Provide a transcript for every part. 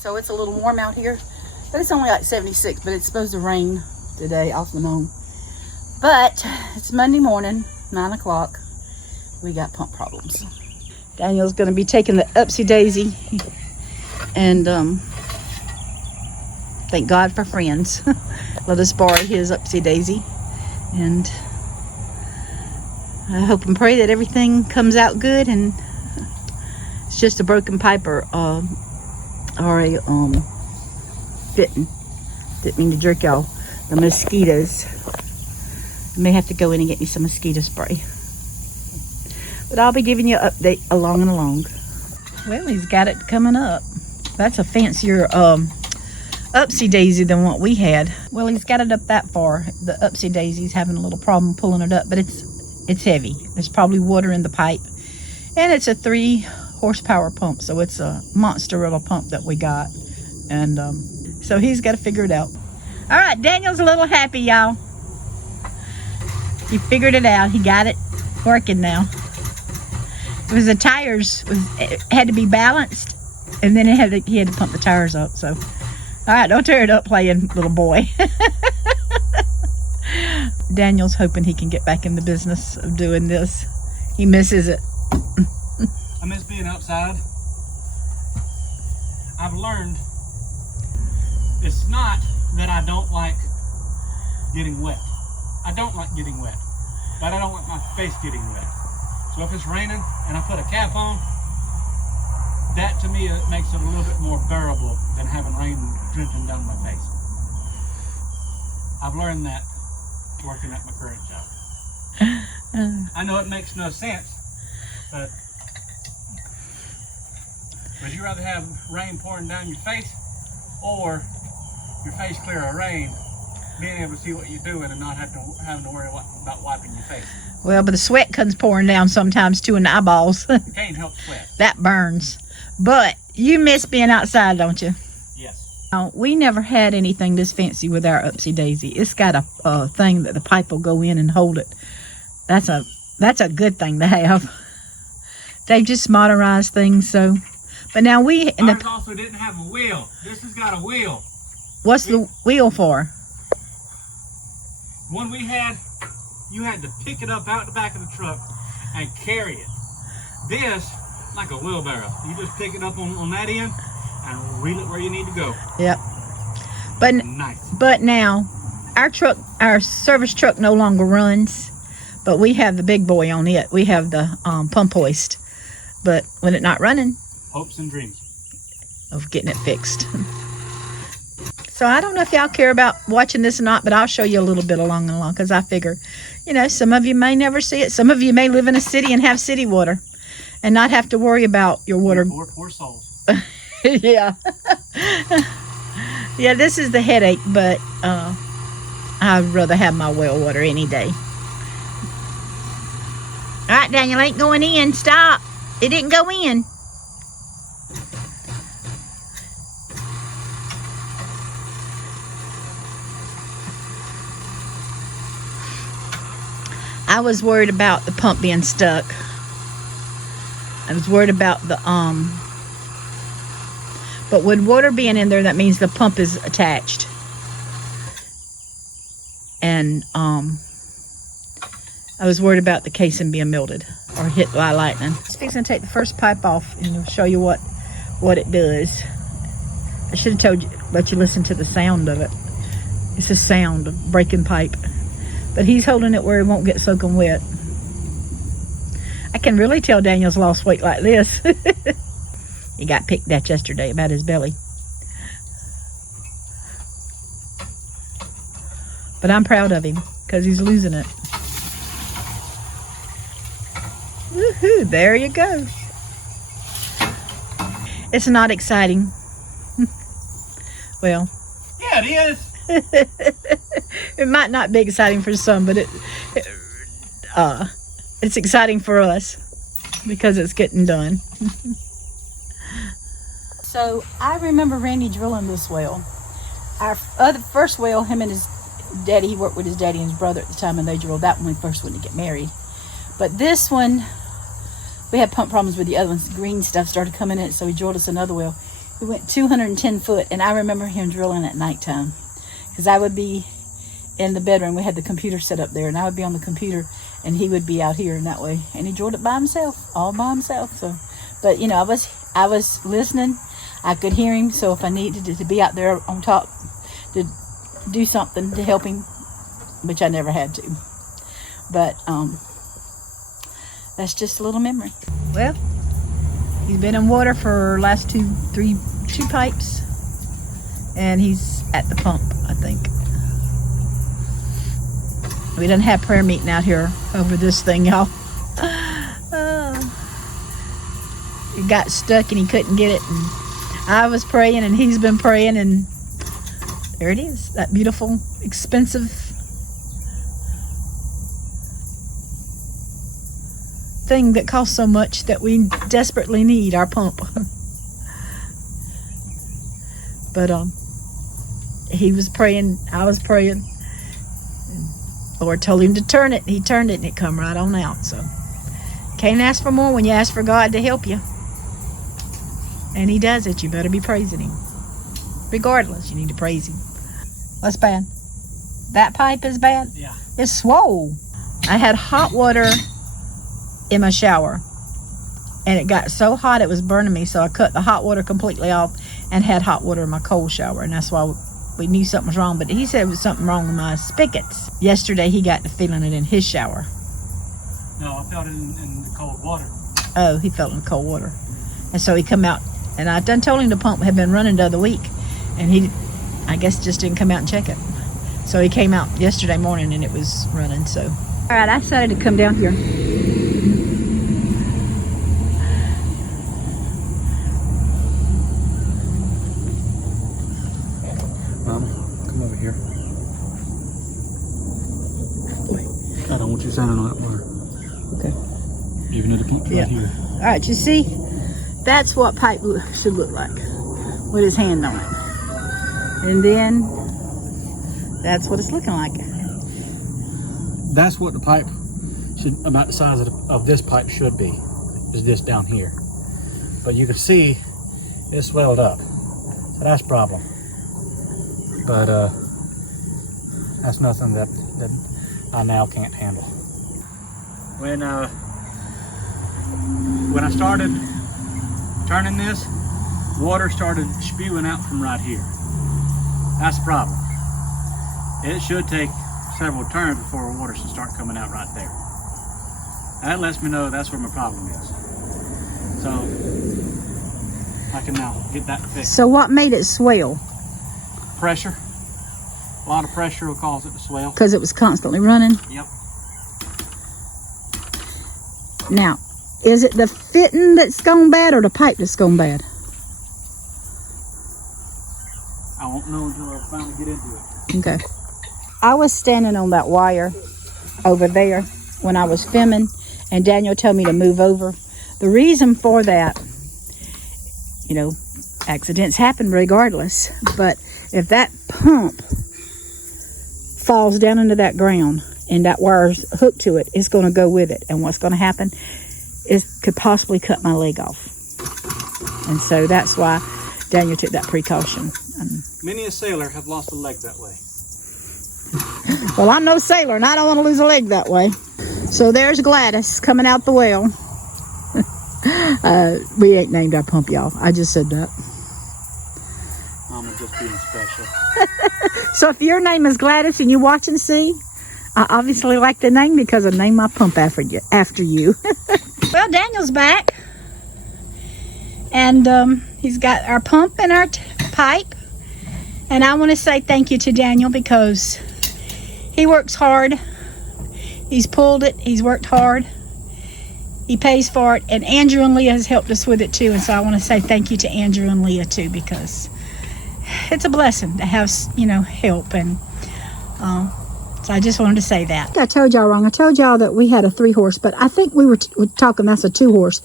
So it's a little warm out here, but it's only like 76, but it's supposed to rain today off the moon. But it's Monday morning, 9 o'clock. We got pump problems. Daniel's gonna be taking the Upsy Daisy, and thank God for friends. Let us borrow his Upsy Daisy, and I hope and pray that everything comes out good, and it's just a broken pipe or a fitting. Didn't mean to jerk y'all. The mosquitoes. I may have to go in and get me some mosquito spray. But I'll be giving you an update along and along. Well, he's got it coming up. That's a fancier Upsy Daisy than what we had. Well, he's got it up that far. The Upsy Daisy's having a little problem pulling it up, but it's heavy. There's probably water in the pipe. And it's a 3 horsepower pump, so it's a monster of a pump that we got. And so he's got to figure it out. All right, Daniel's a little happy, y'all. He figured it out. He got it working now. It was the tires. It had to be balanced, and then he had to pump the tires up. So, all right, don't tear it up playing, little boy. Daniel's hoping he can get back in the business of doing this. He misses it. I miss being outside. I've learned it's not that I don't like getting wet. I don't like getting wet, but I don't like my face getting wet. So if it's raining and I put a cap on, that to me makes it a little bit more bearable than having rain dripping down my face. I've learned that working at my current job. I know it makes no sense, but would you rather have rain pouring down your face, or your face clear of rain, being able to see what you're doing and not having to worry about wiping your face? Well, but the sweat comes pouring down sometimes too in the eyeballs. You can't help sweat. That burns. But you miss being outside, don't you? Yes. We never had anything this fancy with our Upsy Daisy. It's got a thing that the pipe will go in and hold it. That's a good thing to have. They've just modernized things so. But now ours also didn't have a wheel. This has got a wheel. What's the wheel for? One we had, you had to pick it up out the back of the truck and carry it. This, like a wheelbarrow. You just pick it up on that end and reel it where you need to go. Yep. But nice. But now, our service truck no longer runs, but we have the big boy on it. We have the pump hoist. But when it's not running, hopes and dreams of getting it fixed. So I don't know if y'all care about watching this or not, but I'll show you a little bit along and along, because I figure, some of you may never see it. Some of you may live in a city and have city water and not have to worry about your water. Poor souls. Yeah. Yeah, this is the headache, but I'd rather have my well water any day. All right, Daniel, ain't going in. Stop. It didn't go in. I was worried about the pump being stuck. I was worried about the but with water being in there, that means the pump is attached. And I was worried about the casing being melted or hit by lightning. I'm fixing to take the first pipe off and show you what it does. I should have told you, let you listen to the sound of it. It's a sound of breaking pipe. But he's holding it where it won't get soaking wet. I can really tell Daniel's lost weight like this. He got picked at yesterday about his belly. But I'm proud of him because he's losing it. Woohoo, there you go. It's not exciting. Well. Yeah, it is. It might not be exciting for some, but it's exciting for us because it's getting done. So I remember Randy drilling this well. Our first well, him and his daddy, he worked with his daddy and his brother at the time, and they drilled that one when we first went to get married. But this one, we had pump problems with the other ones. Green stuff started coming in it, so he drilled us another well. We went 210 foot, and I remember him drilling at nighttime, because I would be in the bedroom. We had the computer set up there, and I would be on the computer, and he would be out here in that way, and he drilled it by himself, all by himself. So, but you know, I was listening. I could hear him, so if I needed to be out there on top to do something to help him, which I never had to, but that's just a little memory. Well, he's been in water for last two pipes, and he's at the pump, I think. We didn't have prayer meeting out here over this thing, y'all. He got stuck and he couldn't get it, and I was praying and he's been praying, and there it is, that beautiful, expensive thing that costs so much that we desperately need, our pump. But he was praying, I was praying, and Lord told him to turn it, and he turned it, and it come right on out. So can't ask for more when you ask for God to help you, and he does it. You better be praising him. Regardless, you need to praise him. What's bad? That pipe is bad? Yeah. It's swole. I had hot water in my shower, and it got so hot it was burning me, so I cut the hot water completely off and had hot water in my cold shower, and that's why we knew something was wrong. But he said it was something wrong with my spigots. Yesterday he got to feeling it in his shower. No, I felt it in the cold water. Oh, he felt it in cold water, and so he come out, and I done told him the pump had been running the other week, and he, I guess, just didn't come out and check it. So he came out yesterday morning and it was running. So all right, I decided to come down here. Come over here. I don't want you standing on that water. Okay. Even though the pump's right here. All right, you see, that's what pipe should look like with his hand on it. And then that's what it's looking like. That's what the pipe should, about the size of this pipe should be, is this down here. But you can see it swelled up. So that's a problem. But that's nothing that I now can't handle. When I started turning this, water started spewing out from right here. That's the problem. It should take several turns before water should start coming out right there. That lets me know that's where my problem is. So I can now get that fixed. So what made it swell? Pressure. A lot of pressure will cause it to swell. Because it was constantly running? Yep. Now, is it the fitting that's gone bad or the pipe that's gone bad? I won't know until I finally get into it. Okay. I was standing on that wire over there when I was filming, and Daniel told me to move over. The reason for that, you know, accidents happen regardless, but if that pump falls down into that ground and that wire's hooked to it, it's going to go with it. And what's going to happen is could possibly cut my leg off. And so that's why Daniel took that precaution. Many a sailor have lost a leg that way. Well, I'm no sailor, and I don't want to lose a leg that way. So there's Gladys coming out the well. We ain't named our pump, y'all. I just said that. I'm just being special. So if your name is Gladys and you watch and see, I obviously like the name because I named my pump after you. Well, Daniel's back. And he's got our pump and our pipe. And I want to say thank you to Daniel because he works hard. He's pulled it. He's worked hard. He pays for it. And Andrew and Leah has helped us with it too. And so I want to say thank you to Andrew and Leah too, because it's a blessing to have, you know, help. And so I just wanted to say that. I told y'all wrong. I told y'all that we had a 3-horse, but I think we were talking that's a 2-horse.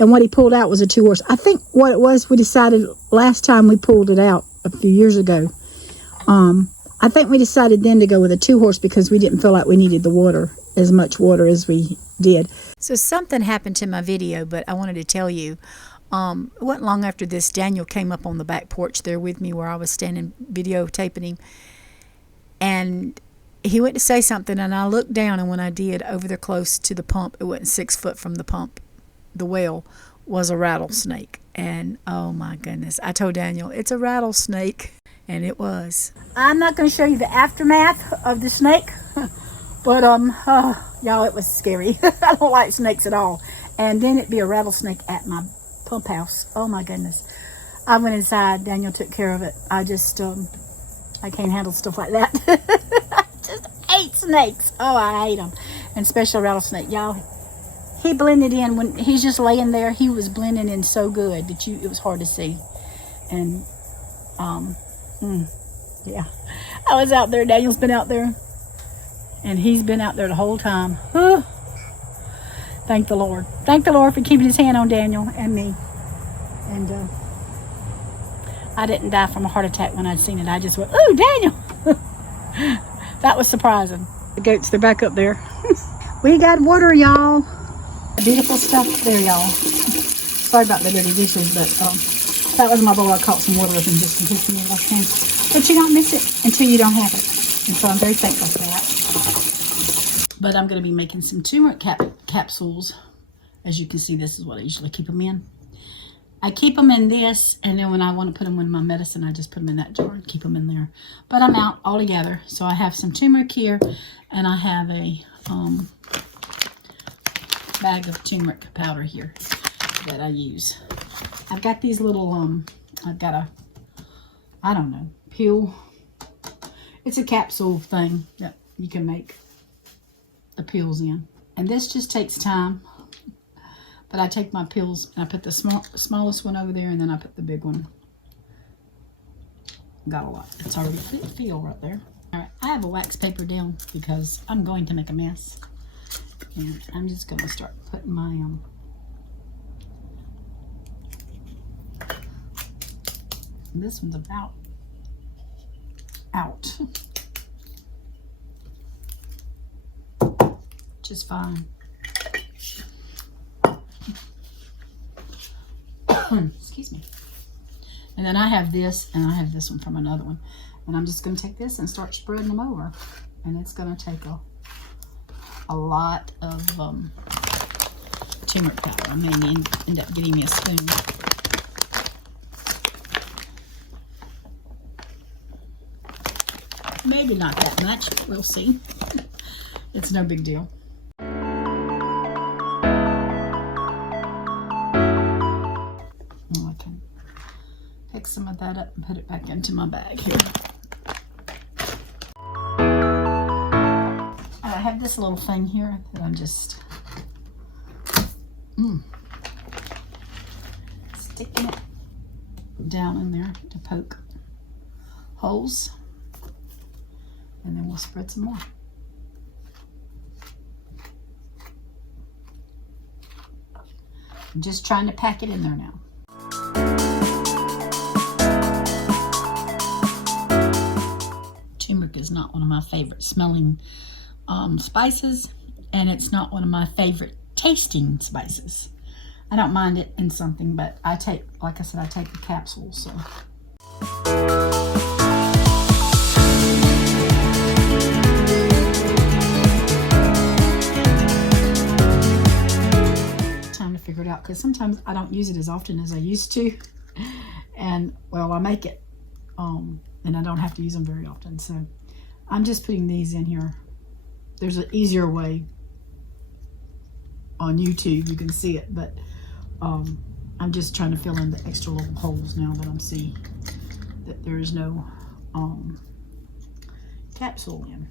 And what he pulled out was a 2-horse. I think what it was, we decided last time we pulled it out a few years ago. I think we decided then to go with a 2-horse because we didn't feel like we needed the water, as much water as we did. So something happened to my video, but I wanted to tell you. It wasn't long after this, Daniel came up on the back porch there with me where I was standing videotaping him. And he went to say something, and I looked down, and when I did, over there close to the pump, it wasn't 6 foot from the pump, the well, was a rattlesnake. And oh my goodness, I told Daniel, it's a rattlesnake. And it was. I'm not going to show you the aftermath of the snake, but y'all, it was scary. I don't like snakes at all. And then it'd be a rattlesnake at my pump house. Oh my goodness. I went inside. Daniel took care of it. I just, I can't handle stuff like that. I just hate snakes. Oh, I hate them. And especially a rattlesnake, y'all. He blended in when he's just laying there. He was blending in so good that it was hard to see. And yeah, I was out there. Daniel's been out there, and he's been out there the whole time. Whew. Thank the Lord. Thank the Lord for keeping his hand on Daniel and me. And I didn't die from a heart attack when I'd seen it. I just went, ooh, Daniel. That was surprising. The goats, they're back up there. We got water, y'all. Beautiful stuff there, y'all. Sorry about the dirty dishes, but that was my bowl. I caught some water with him just in case you wash hands. But you don't miss it until you don't have it. And so I'm very thankful for that. But I'm going to be making some turmeric capsules. As you can see, this is what I usually keep them in. I keep them in this, and then when I want to put them in my medicine, I just put them in that jar and keep them in there. But I'm out altogether. So I have some turmeric here, and I have a bag of turmeric powder here that I use. I've got these little, I've got a, I don't know, pill. It's a capsule thing that you can make the pills in. And this just takes time. But I take my pills and I put the smallest one over there, and then I put the big one. Got a lot. It's already filled right there. All right, I have a wax paper down because I'm going to make a mess. And I'm just going to start putting my, this one's about out. Just fine. Excuse me. And then I have this, and I have this one from another one. And I'm just going to take this and start spreading them over. And it's going to take a lot of turmeric powder. I may end up getting me a spoon. Maybe not that much. We'll see. It's no big deal. I can pick some of that up and put it back into my bag here. I have this little thing here that I'm just sticking it down in there to poke holes, and then we'll spread some more. I'm just trying to pack it in there now. Turmeric is not one of my favorite smelling spices, and it's not one of my favorite tasting spices. I don't mind it in something, but I take, like I said, I take the capsules, so. Time to figure it out, because sometimes I don't use it as often as I used to, and well, I make it and I don't have to use them very often, so I'm just putting these in here. There's an easier way on YouTube, you can see it, but I'm just trying to fill in the extra little holes now that I'm seeing that there is no capsule in.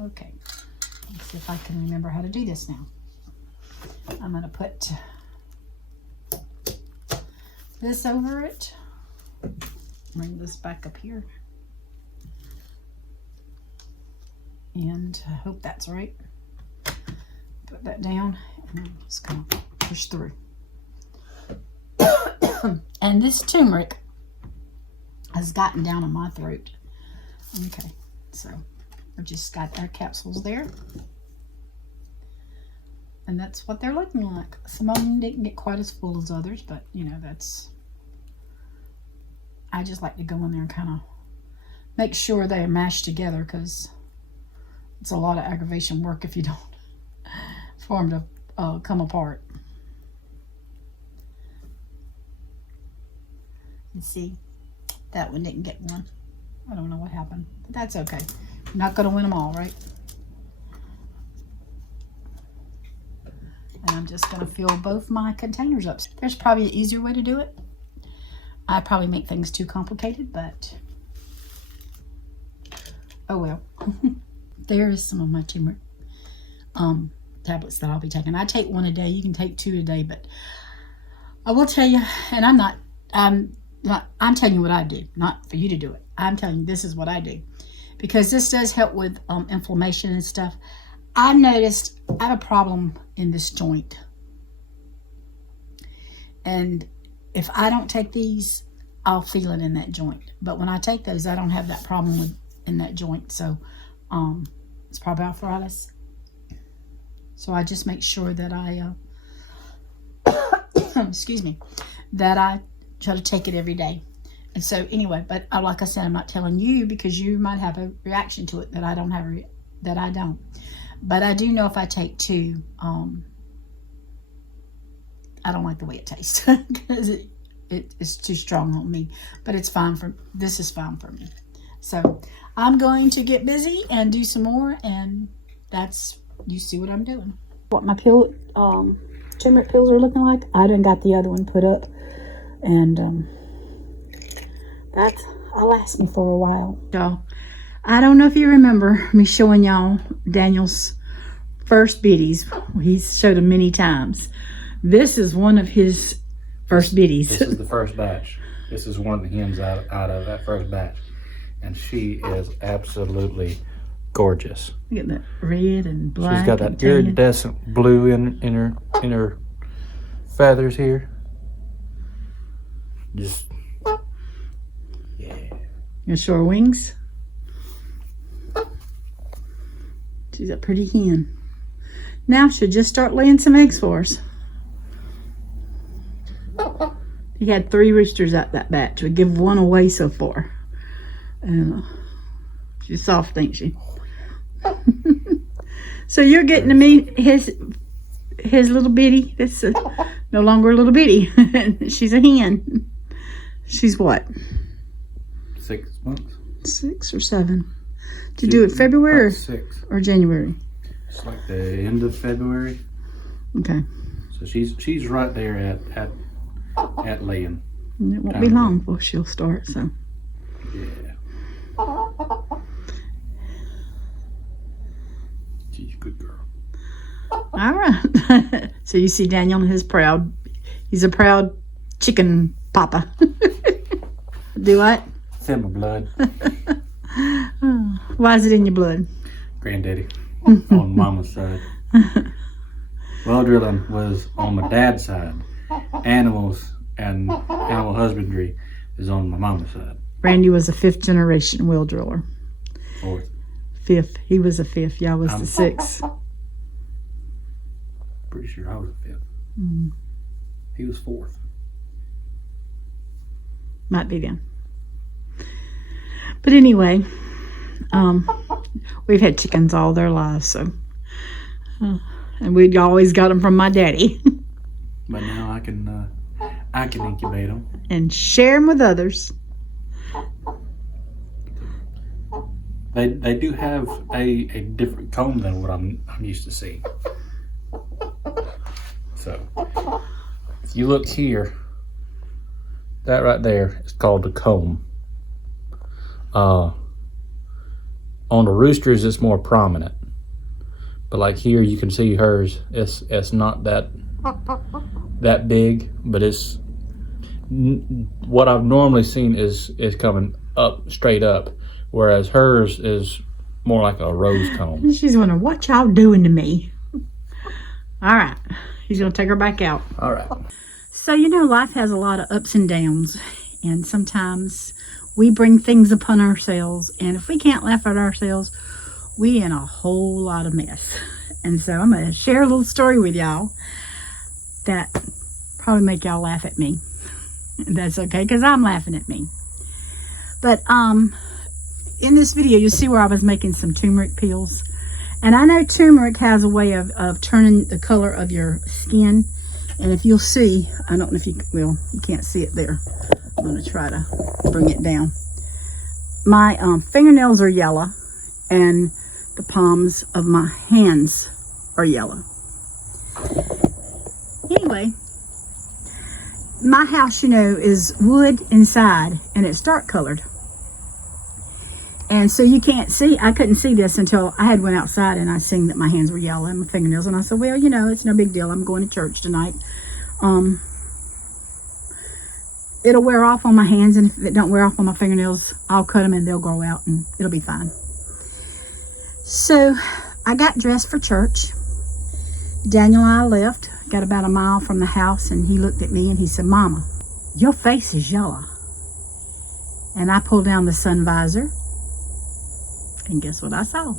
Okay, let's see if I can remember how to do this now. I'm going to put this over it. Bring this back up here. And I hope that's right. Put that down, and I'm just going to push through. And this turmeric has gotten down on my throat. Okay, so I've just got our capsules there. And that's what they're looking like. Some of them didn't get quite as full as others, but you know, that's, I just like to go in there and kind of make sure they are mashed together, because it's a lot of aggravation work if you don't for them to come apart. And see, that one didn't get one. I don't know what happened, but that's okay. I'm not going to win them all, right? And I'm just going to fill both my containers up. There's probably an easier way to do it. I probably make things too complicated, but oh well. There is some of my turmeric tablets that I'll be taking. I take one a day. You can take 2 a day, but I will tell you, and I'm telling you what I do, not for you to do it. I'm telling you this is what I do, because this does help with inflammation and stuff. I've noticed I have a problem in this joint, and if I don't take these, I'll feel it in that joint. But when I take those, I don't have that problem in that joint. So it's probably arthritis. So I just make sure that I excuse me, that I try to take it every day. And so anyway, but like I said, I'm not telling you, because you might have a reaction to it that I don't have that I don't. But I do know if I take 2, I don't like the way it tastes, because it's too strong on me. But it's fine this is fine for me. So I'm going to get busy and do some more, and you see what I'm doing. What my turmeric pills are looking like. I done got the other one put up, and that'll last me for a while. So I don't know if you remember me showing y'all Daniel's first biddies. He's showed them many times. This is one of his first biddies. This is the first batch. This is one of the hens out of that first batch. And she is absolutely gorgeous. Look at that red and black. She's got that iridescent blue in her feathers here. Just, yeah. And show her wings. She's a pretty hen. Now she'll just start laying some eggs for us. He had 3 roosters out that batch. We give 1 away so far. And she's soft, ain't she? So you're getting to meet his little bitty. That's no longer a little bitty. She's a hen. She's what? 6 months. 6 or 7. Did you do it February or January? It's like the end of February. Okay. So she's right there at laying. And it won't be long before she'll start. So. Yeah. She's a good girl. All right. So you see Daniel and he's a proud chicken papa. Do what? It's in my blood. Why is it in your blood? Granddaddy on mama's side. Well drilling was on my dad's side. Animals and animal husbandry is on my mama's side. Randy was a 5th generation wheel driller. 4th. 5th. He was a 5th. Yeah, I was the 6th. Pretty sure I was a 5th. Mm. He was 4th. Might be then. But anyway, we've had chickens all their lives, so and we always got them from my daddy. But now I can incubate them and share them with others. They do have a different comb than what I'm used to seeing. So if you look here, that right there is called the comb. On the roosters, it's more prominent, but like here, you can see hers. It's not that big, but it's what I've normally seen is coming up straight up, whereas hers is more like a rose comb. She's wondering what y'all doing to me. All right, he's gonna take her back out. All right. So life has a lot of ups and downs, and sometimes we bring things upon ourselves, and if we can't laugh at ourselves, we in a whole lot of mess. And so I'm going to share a little story with y'all that probably make y'all laugh at me. That's okay, because I'm laughing at me. But in this video, you'll see where I was making some turmeric peels. And I know turmeric has a way of turning the color of your skin. And if you'll see, I don't know if you can't see it there. I'm going to try to bring it down. My fingernails are yellow, and the palms of my hands are yellow. Anyway, my house, you know, is wood inside, and it's dark colored. And so you can't see, I couldn't see this until I had went outside and I seen that my hands were yellow and my fingernails. And I said, well, you know, it's no big deal. I'm going to church tonight. It'll wear off on my hands, and if it don't wear off on my fingernails, I'll cut them and they'll grow out and it'll be fine. So I got dressed for church. Daniel and I left, got about a mile from the house, and he looked at me and he said, Mama, your face is yellow. And I pulled down the sun visor, and guess what I saw?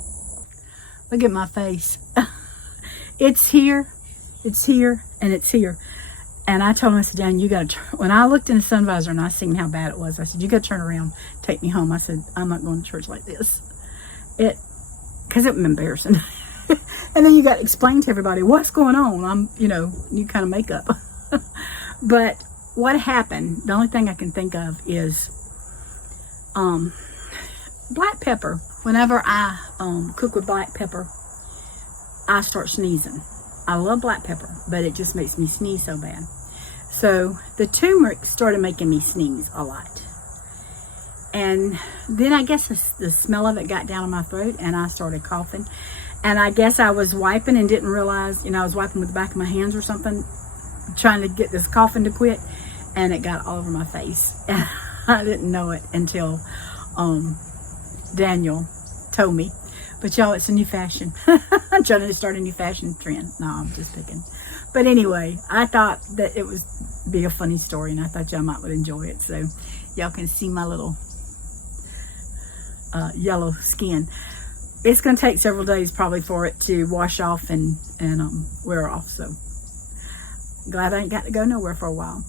Look at my face. It's here, and it's here. And I told him, I said, Dan, you got to, when I looked in the sun visor and I seen how bad it was, I said, you got to turn around, take me home. I said, I'm not going to church like this. Because it was embarrassing. And then you got to explain to everybody what's going on. You kind of make up. But what happened, the only thing I can think of is black pepper. Whenever I cook with black pepper, I start sneezing. I love black pepper, but it just makes me sneeze so bad. So the turmeric started making me sneeze a lot. And then I guess the smell of it got down in my throat, and I started coughing. And I guess I was wiping and didn't realize, I was wiping with the back of my hands or something, trying to get this coughing to quit, and it got all over my face. And I didn't know it until Daniel told me. But y'all, it's a new fashion. I'm trying to start a new fashion trend. No, I'm just picking. But anyway, I thought that it would be a funny story, and I thought y'all would enjoy it. So y'all can see my little yellow skin. It's going to take several days probably for it to wash off and wear off. So glad I ain't got to go nowhere for a while.